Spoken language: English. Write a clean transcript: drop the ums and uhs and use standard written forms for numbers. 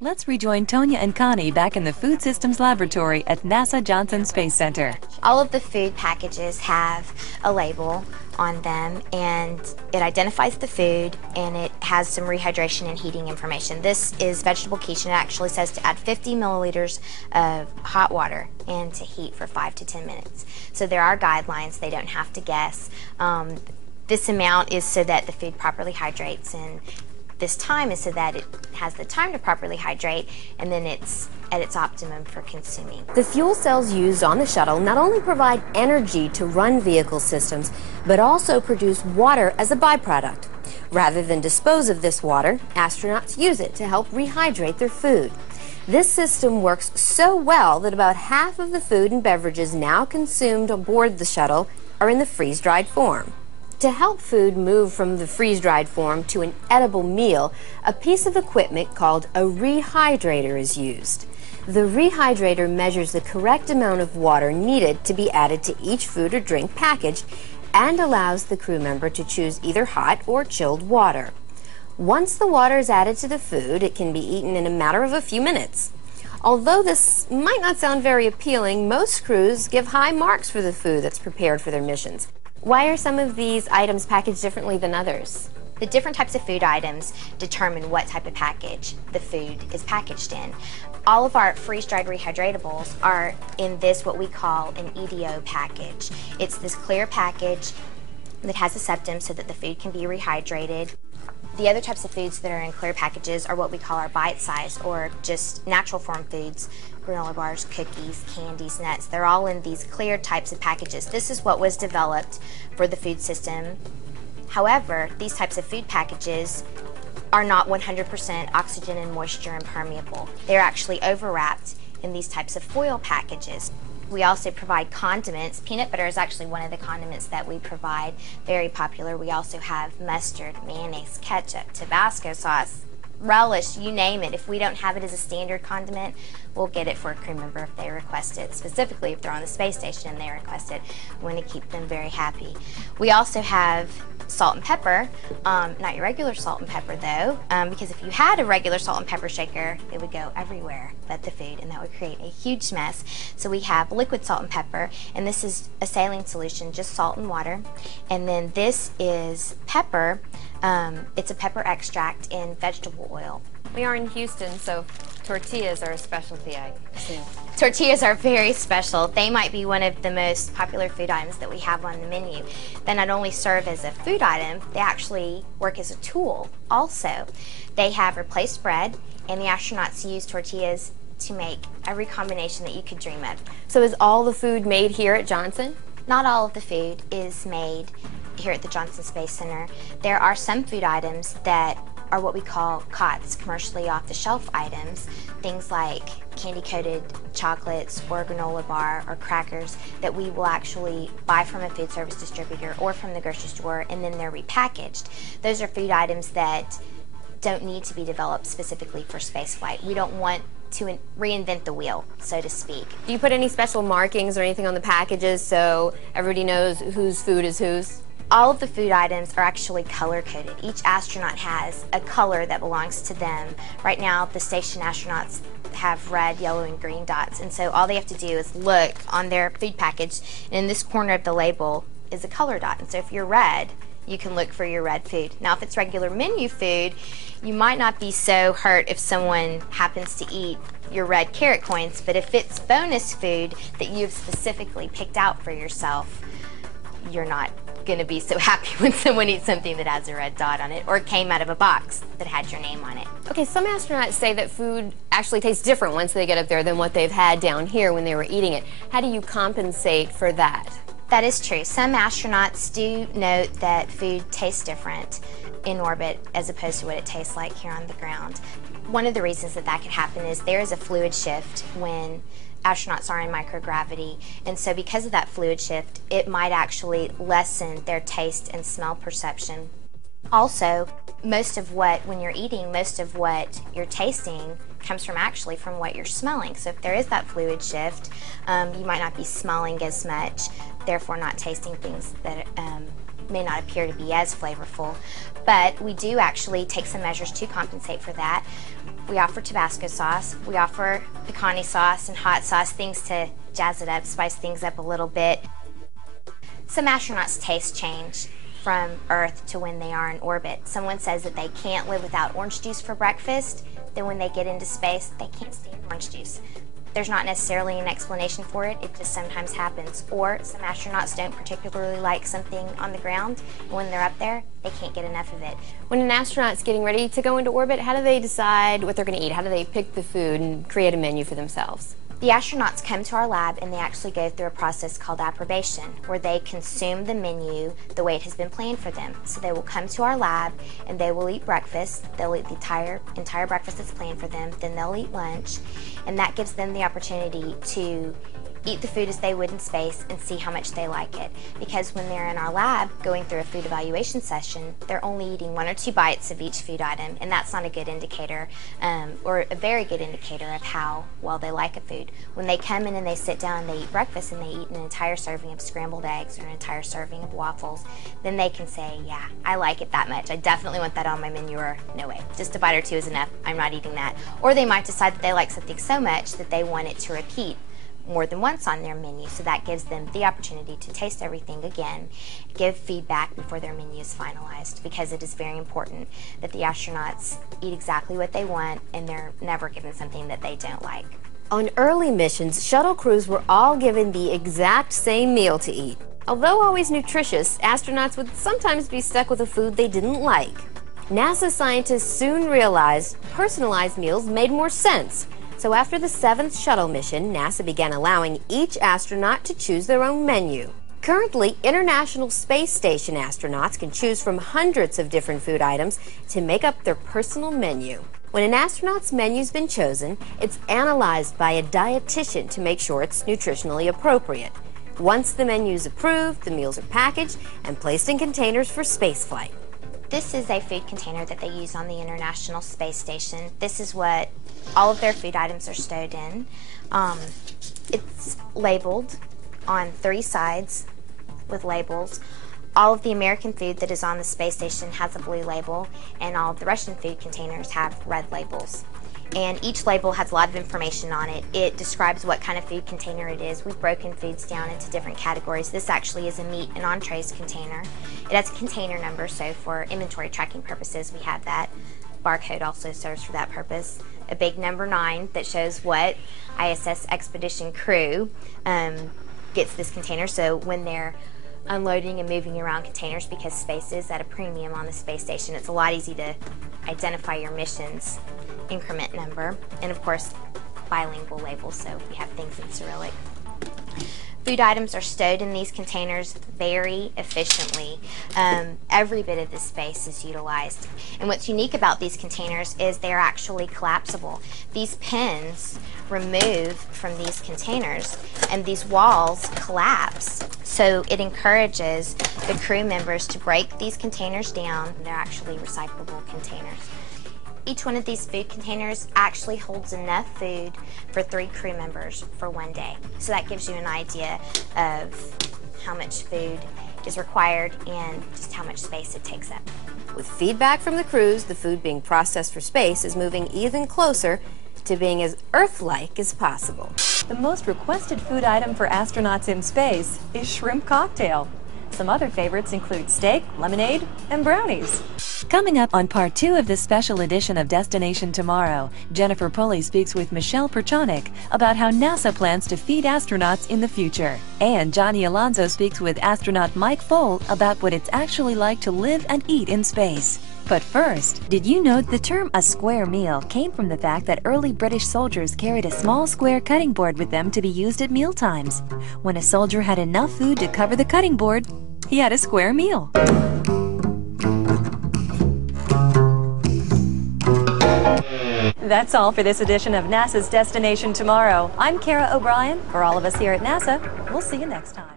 Let's rejoin Tonya and Connie back in the Food Systems Laboratory at NASA Johnson Space Center. All of the food packages have a label on them, and it identifies the food, and it has some rehydration and heating information. This is vegetable quiche, and it actually says to add 50 milliliters of hot water and to heat for 5 to 10 minutes. So there are guidelines. They don't have to guess. This amount is so that the food properly hydrates, and this time is so that it has the time to properly hydrate, and then it's at its optimum for consuming. The fuel cells used on the shuttle not only provide energy to run vehicle systems, but also produce water as a byproduct. Rather than dispose of this water, astronauts use it to help rehydrate their food. This system works so well that about half of the food and beverages now consumed aboard the shuttle are in the freeze-dried form. To help food move from the freeze-dried form to an edible meal, a piece of equipment called a rehydrator is used. The rehydrator measures the correct amount of water needed to be added to each food or drink package and allows the crew member to choose either hot or chilled water. Once the water is added to the food, it can be eaten in a matter of a few minutes. Although this might not sound very appealing, most crews give high marks for the food that's prepared for their missions. Why are some of these items packaged differently than others? The different types of food items determine what type of package the food is packaged in. All of our freeze-dried rehydratables are in this, what we call an EDO package. It's this clear package that has a septum so that the food can be rehydrated. The other types of foods that are in clear packages are what we call our bite-size, or just natural form foods, granola bars, cookies, candies, nuts. They're all in these clear types of packages. This is what was developed for the food system. However, these types of food packages are not 100% oxygen and moisture impermeable. They're actually overwrapped in these types of foil packages. We also provide condiments. Peanut butter is actually one of the condiments that we provide, very popular. We also have mustard, mayonnaise, ketchup, Tabasco sauce, relish, you name it. If we don't have it as a standard condiment, we'll get it for a crew member if they request it. Specifically, if they're on the space station and they request it, we want to keep them very happy. We also have salt and pepper, not your regular salt and pepper though, because if you had a regular salt and pepper shaker, it would go everywhere but the food, and that would create a huge mess. So we have liquid salt and pepper, and this is a saline solution, just salt and water. And then this is pepper. It's a pepper extract in vegetable oil. We are in Houston, so tortillas are a specialty, I assume. Tortillas are very special. They might be one of the most popular food items that we have on the menu. They not only serve as a food item, they actually work as a tool also. They have replaced bread, and the astronauts use tortillas to make every combination that you could dream of. So is all the food made here at Johnson? Not all of the food is made here at the Johnson Space Center. There are some food items that are what we call COTS, commercially off-the-shelf items, things like candy-coated chocolates or granola bar or crackers that we will actually buy from a food service distributor or from the grocery store, and then they're repackaged. Those are food items that don't need to be developed specifically for spaceflight. We don't want to reinvent the wheel, so to speak. Do you put any special markings or anything on the packages so everybody knows whose food is whose? All of the food items are actually color-coded. Each astronaut has a color that belongs to them. Right now, the station astronauts have red, yellow, and green dots, and so all they have to do is look on their food package, and in this corner of the label is a color dot. And so if you're red, you can look for your red food. Now, if it's regular menu food, you might not be so hurt if someone happens to eat your red carrot coins, but if it's bonus food that you've specifically picked out for yourself, you're not going to be so happy when someone eats something that has a red dot on it or came out of a box that had your name on it. Okay, some astronauts say that food actually tastes different once they get up there than what they've had down here when they were eating it. How do you compensate for that? That is true. Some astronauts do note that food tastes different in orbit as opposed to what it tastes like here on the ground. One of the reasons that that could happen is there is a fluid shift when astronauts are in microgravity, and so because of that fluid shift, it might actually lessen their taste and smell perception. Also, when you're eating, most of what you're tasting comes from what you're smelling. So if there is that fluid shift, you might not be smelling as much, therefore not tasting things that may not appear to be as flavorful. but we do actually take some measures to compensate for that. We offer Tabasco sauce, we offer pecani sauce and hot sauce, things to jazz it up, spice things up a little bit. Some astronauts' tastes change from Earth to when they are in orbit. Someone says that they can't live without orange juice for breakfast, then when they get into space, they can't stand orange juice. There's not necessarily an explanation for it, it just sometimes happens. Or some astronauts don't particularly like something on the ground, and when they're up there, they can't get enough of it. When an astronaut's getting ready to go into orbit, how do they decide what they're going to eat? How do they pick the food and create a menu for themselves? The astronauts come to our lab and they actually go through a process called approbation, where they consume the menu the way it has been planned for them. So they will come to our lab and they will eat breakfast. They'll eat the entire breakfast that's planned for them. Then they'll eat lunch, and that gives them the opportunity to eat the food as they would in space and see how much they like it. Because when they're in our lab going through a food evaluation session, they're only eating 1 or 2 bites of each food item, and that's not a good indicator, or a very good indicator of how well they like a food. When they come in and they sit down and they eat breakfast and they eat an entire serving of scrambled eggs or an entire serving of waffles, then they can say, yeah, I like it that much. I definitely want that on my menu, or no way, just a bite or 2 is enough. I'm not eating that. Or they might decide that they like something so much that they want it to repeat more than once on their menu, so that gives them the opportunity to taste everything again, give feedback before their menu is finalized, because it is very important that the astronauts eat exactly what they want and they're never given something that they don't like. On early missions, shuttle crews were all given the exact same meal to eat. Although always nutritious, astronauts would sometimes be stuck with a food they didn't like. NASA scientists soon realized personalized meals made more sense. So after the 7th shuttle mission, NASA began allowing each astronaut to choose their own menu. Currently, International Space Station astronauts can choose from hundreds of different food items to make up their personal menu. When an astronaut's menu's been chosen, it's analyzed by a dietitian to make sure it's nutritionally appropriate. Once the menu's approved, the meals are packaged and placed in containers for spaceflight. This is a food container that they use on the International Space Station. This is what all of their food items are stowed in. It's labeled on 3 sides with labels. All of the American food that is on the space station has a blue label, and all of the Russian food containers have red labels. And each label has a lot of information on it. It describes what kind of food container it is. We've broken foods down into different categories. This actually is a meat and entrees container. It has a container number, so for inventory tracking purposes, we have that. Barcode also serves for that purpose. A big number 9 that shows what ISS expedition crew gets this container, so when they're unloading and moving around containers, because space is at a premium on the space station, it's a lot easy to identify your mission's increment number, and of course bilingual labels, so we have things in Cyrillic. Food items are stowed in these containers very efficiently. Every bit of the space is utilized. And what's unique about these containers is they're actually collapsible. These pins remove from these containers and these walls collapse. So it encourages the crew members to break these containers down. They're actually recyclable containers. Each one of these food containers actually holds enough food for 3 crew members for 1 day. So that gives you an idea of how much food is required and just how much space it takes up. With feedback from the crews, the food being processed for space is moving even closer to being as Earth-like as possible. The most requested food item for astronauts in space is shrimp cocktail. Some other favorites include steak, lemonade, and brownies. Coming up on part 2 of this special edition of Destination Tomorrow, Jennifer Pulley speaks with Michelle Perchonik about how NASA plans to feed astronauts in the future. And Johnny Alonso speaks with astronaut Mike Foale about what it's actually like to live and eat in space. But first, did you know the term a square meal came from the fact that early British soldiers carried a small square cutting board with them to be used at meal times? When a soldier had enough food to cover the cutting board, he had a square meal. That's all for this edition of NASA's Destination Tomorrow. I'm Kara O'Brien. For all of us here at NASA, we'll see you next time.